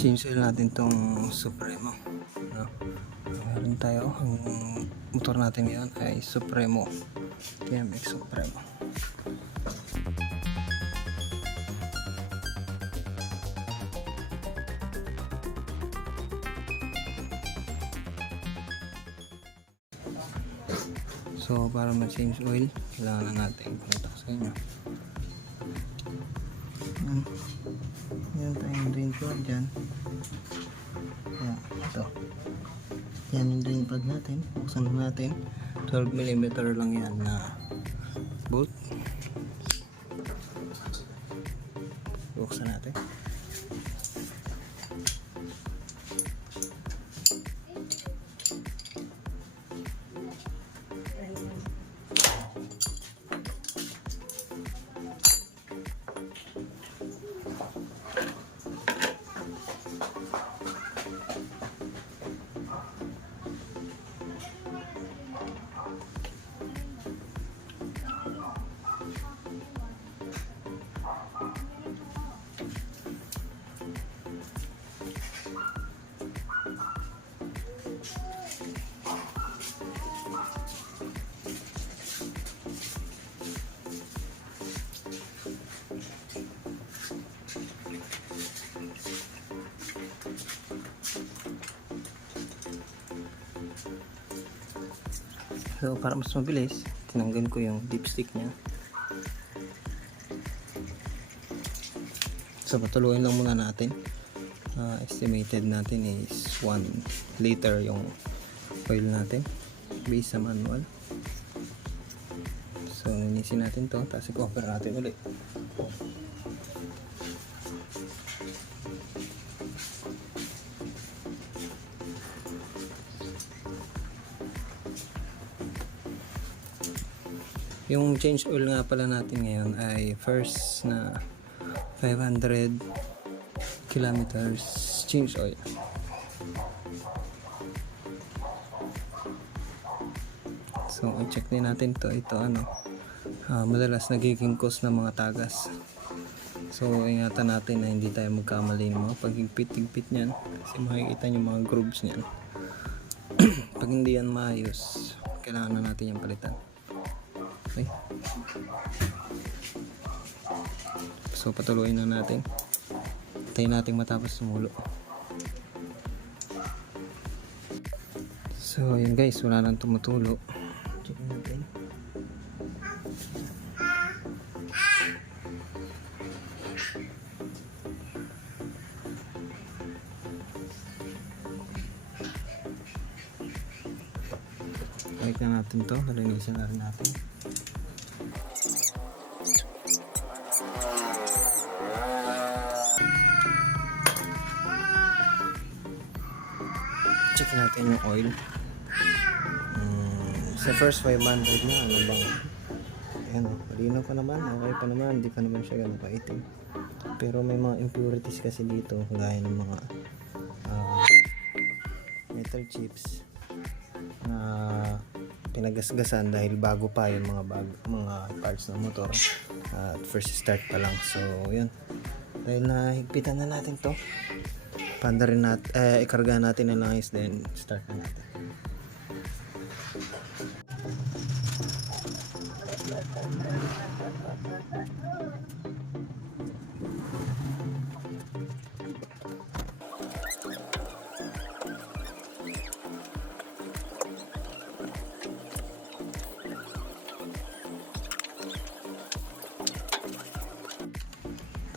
change oil natin tong Supremo, no? Meron tayo, ang motor natin ngayon ay Supremo TMX Supremo. So para ma-change oil, kailangan na natin ipakita ko sa inyo. Yan tayong drain plug dyan. Yan, ito. Yan yung drain plug natin. Buksan natin. 12mm lang yan na bolt. Buksan natin. So para mas mabilis, tinanggal ko yung dipstick niya. So patuluin lang muna natin. Estimated natin is 1 liter yung oil natin based sa manual. So ninisin natin to, tapos i-cover natin ulit. Yung change oil nga pala natin ngayon ay first na 500 kilometers change oil. So i-check din natin to. Ito madalas nagiging cause ng mga tagas. So ingatan natin na hindi tayo magkamali ng mga pag-higpit-higpit niyan, kasi makikita nyo mga grooves niyan. Pag hindi yan maayos, kailangan na natin yung palitan. Okay. So patuloy na natin. Tayo natin matapos sumulo. So yun guys, wala nang tumutulo. Check natin. Balik na natin to. Nalinisan na rin natin. Check natin yung oil. Sa first 500 na, ano bang, ayan o, malinaw pa naman, okay pa naman, hindi pa naman siya ganun kaitim. Pero may mga impurities kasi dito, gaya ng mga metal chips na pinagasgasan dahil bago pa yung mga parts ng motor at first start pa lang. So yun, dahil nahigpitan na natin to, panda rin natin, ikarga natin ng langis, then start na natin.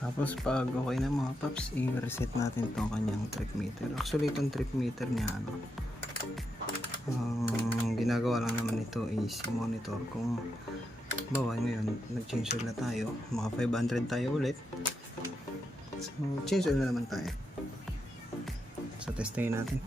Tapos pag okay na mga paps, i-reset natin itong kanyang trip meter. Actually itong trip meter niya ginagawa lang naman ito is monitor kung bawa ngayon nag-change oil na tayo, mga 500 tayo ulit, so change oil na naman tayo. So testayin natin.